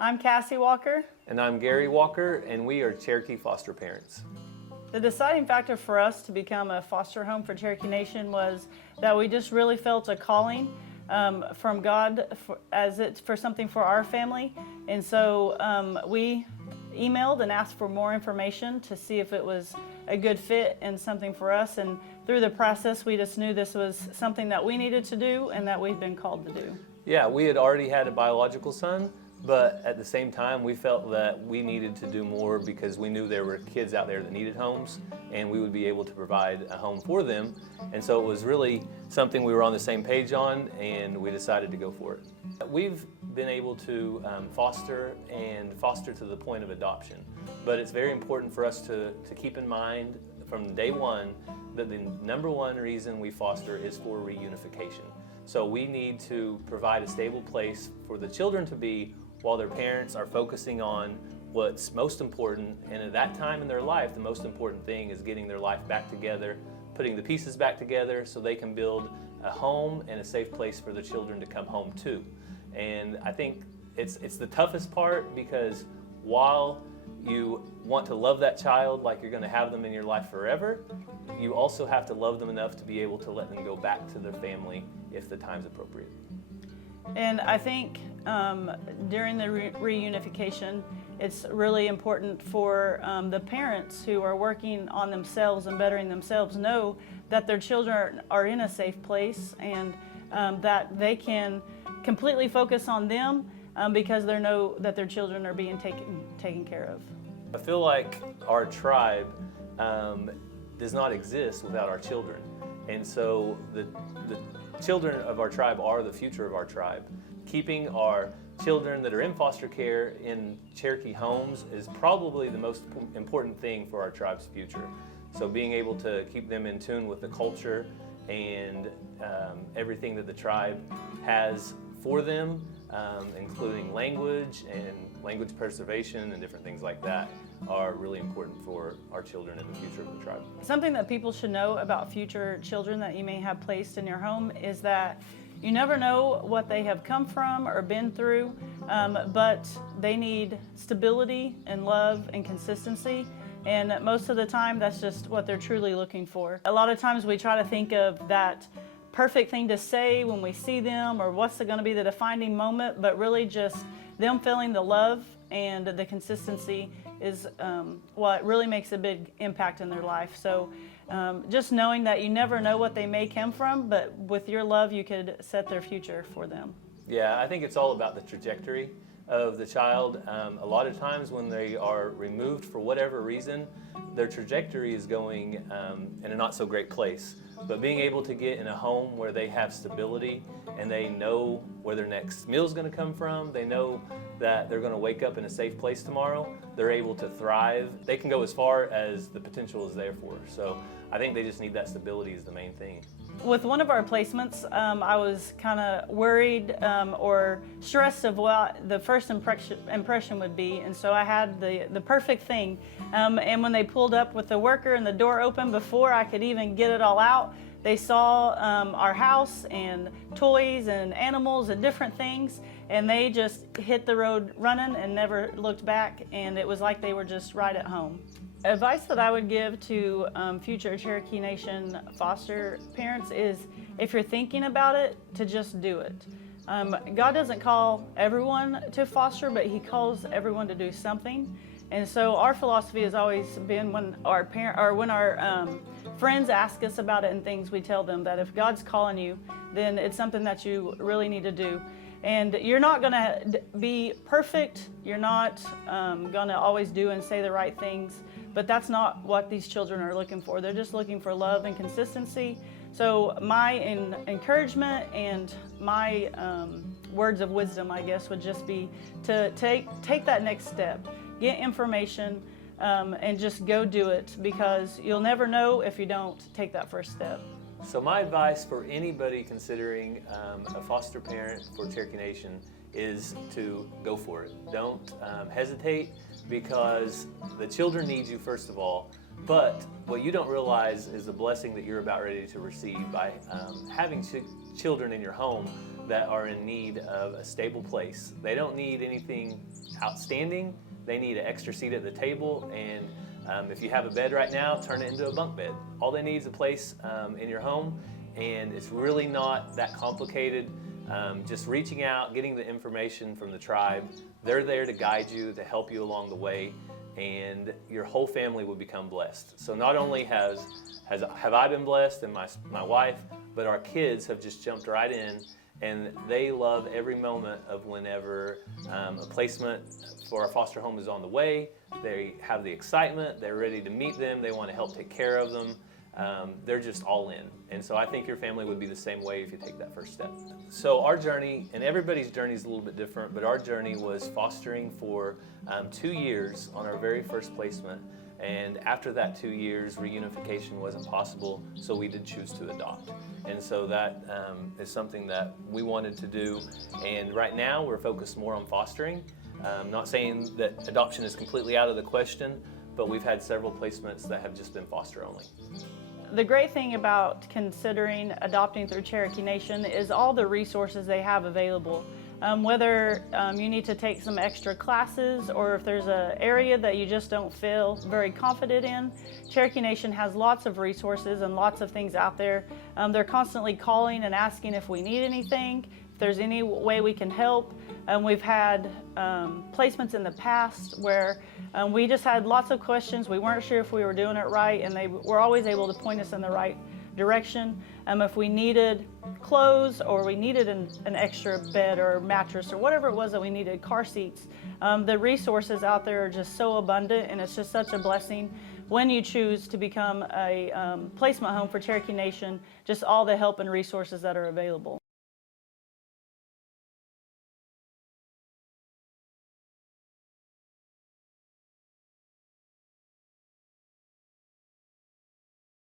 I'm Cassie Walker. And I'm Gary Walker, and we are Cherokee foster parents. The deciding factor for us to become a foster home for Cherokee Nation was that we just really felt a calling from God for something for our family. And so we emailed and asked for more information to see if it was a good fit and something for us. And through the process, we just knew this was something that we needed to do and that we've been called to do. Yeah, we had already had a biological son, but at the same time, we felt that we needed to do more because we knew there were kids out there that needed homes, and we would be able to provide a home for them. And so it was really something we were on the same page on, and we decided to go for it. We've been able to foster to the point of adoption, but it's very important for us to keep in mind from day one that the number one reason we foster is for reunification. So we need to provide a stable place for the children to be while their parents are focusing on what's most important. And at that time in their life, the most important thing is getting their life back together, putting the pieces back together so they can build a home and a safe place for the children to come home to. And I think it's the toughest part, because while you want to love that child like you're going to have them in your life forever, you also have to love them enough to be able to let them go back to their family if the time's appropriate. And I think during the reunification, it's really important for the parents who are working on themselves and bettering themselves know that their children are in a safe place, and that they can completely focus on them because they know that their children are being taken care of. I feel like our tribe does not exist without our children. And so the children of our tribe are the future of our tribe. Keeping our children that are in foster care in Cherokee homes is probably the most important thing for our tribe's future. So being able to keep them in tune with the culture and everything that the tribe has for them, including language and language preservation and different things like that, are really important for our children and the future of the tribe. Something that people should know about future children that you may have placed in your home is that you never know what they have come from or been through, but they need stability and love and consistency. And most of the time, that's just what they're truly looking for. A lot of times we try to think of that perfect thing to say when we see them, or what's going to be the defining moment, but really just them feeling the love and the consistency is what really makes a big impact in their life. So just knowing that you never know what they may come from, but with your love you could set their future for them. Yeah, I think it's all about the trajectory of the child. A lot of times when they are removed for whatever reason, their trajectory is going in a not so great place. But being able to get in a home where they have stability and they know where their next meal is going to come from, they know that they're going to wake up in a safe place tomorrow, they're able to thrive. They can go as far as the potential is there for. So I think they just need that stability is the main thing. With one of our placements, I was kind of worried or stressed of what the first impression would be, and so I had the perfect thing. And when they pulled up with the worker and the door open, before I could even get it all out, they saw our house and toys and animals and different things, and they just hit the road running and never looked back, and it was like they were just right at home. Advice that I would give to future Cherokee Nation foster parents is, if you're thinking about it, to just do it. God doesn't call everyone to foster, but He calls everyone to do something. And so our philosophy has always been, when our friends ask us about it and things, we tell them that if God's calling you, then it's something that you really need to do. And you're not going to be perfect. You're not going to always do and say the right things. But that's not what these children are looking for. They're just looking for love and consistency. So my encouragement and my words of wisdom, I guess, would just be to take that next step. Get information and just go do it, because you'll never know if you don't take that first step. So my advice for anybody considering a foster parent for Cherokee Nation is to go for it. Don't hesitate, because the children need you first of all, But what you don't realize is the blessing that you're about ready to receive by having children in your home that are in need of a stable place. They don't need anything outstanding. They need an extra seat at the table, and if you have a bed right now, turn it into a bunk bed. All they need is a place in your home, and it's really not that complicated. Just reaching out, getting the information from the tribe. They're there to guide you, to help you along the way, and your whole family will become blessed. So not only have I been blessed and my wife, but our kids have just jumped right in, and they love every moment of whenever a placement for our foster home is on the way. They have the excitement, they're ready to meet them, they want to help take care of them. They're just all in. And so I think your family would be the same way if you take that first step. So our journey, and everybody's journey is a little bit different, but our journey was fostering for 2 years on our very first placement. And after that 2 years, reunification wasn't possible, so we did choose to adopt. And so that is something that we wanted to do. And right now we're focused more on fostering. Not saying that adoption is completely out of the question, but we've had several placements that have just been foster only. The great thing about considering adopting through Cherokee Nation is all the resources they have available. Whether you need to take some extra classes or if there's an area that you just don't feel very confident in, Cherokee Nation has lots of resources and lots of things out there. They're constantly calling and asking if we need anything, if there's any way we can help. We've had placements in the past where we just had lots of questions. We weren't sure if we were doing it right, and they were always able to point us in the right direction. If we needed clothes or we needed an extra bed or mattress or whatever it was that we needed, car seats, the resources out there are just so abundant, and it's just such a blessing when you choose to become a placement home for Cherokee Nation, just all the help and resources that are available.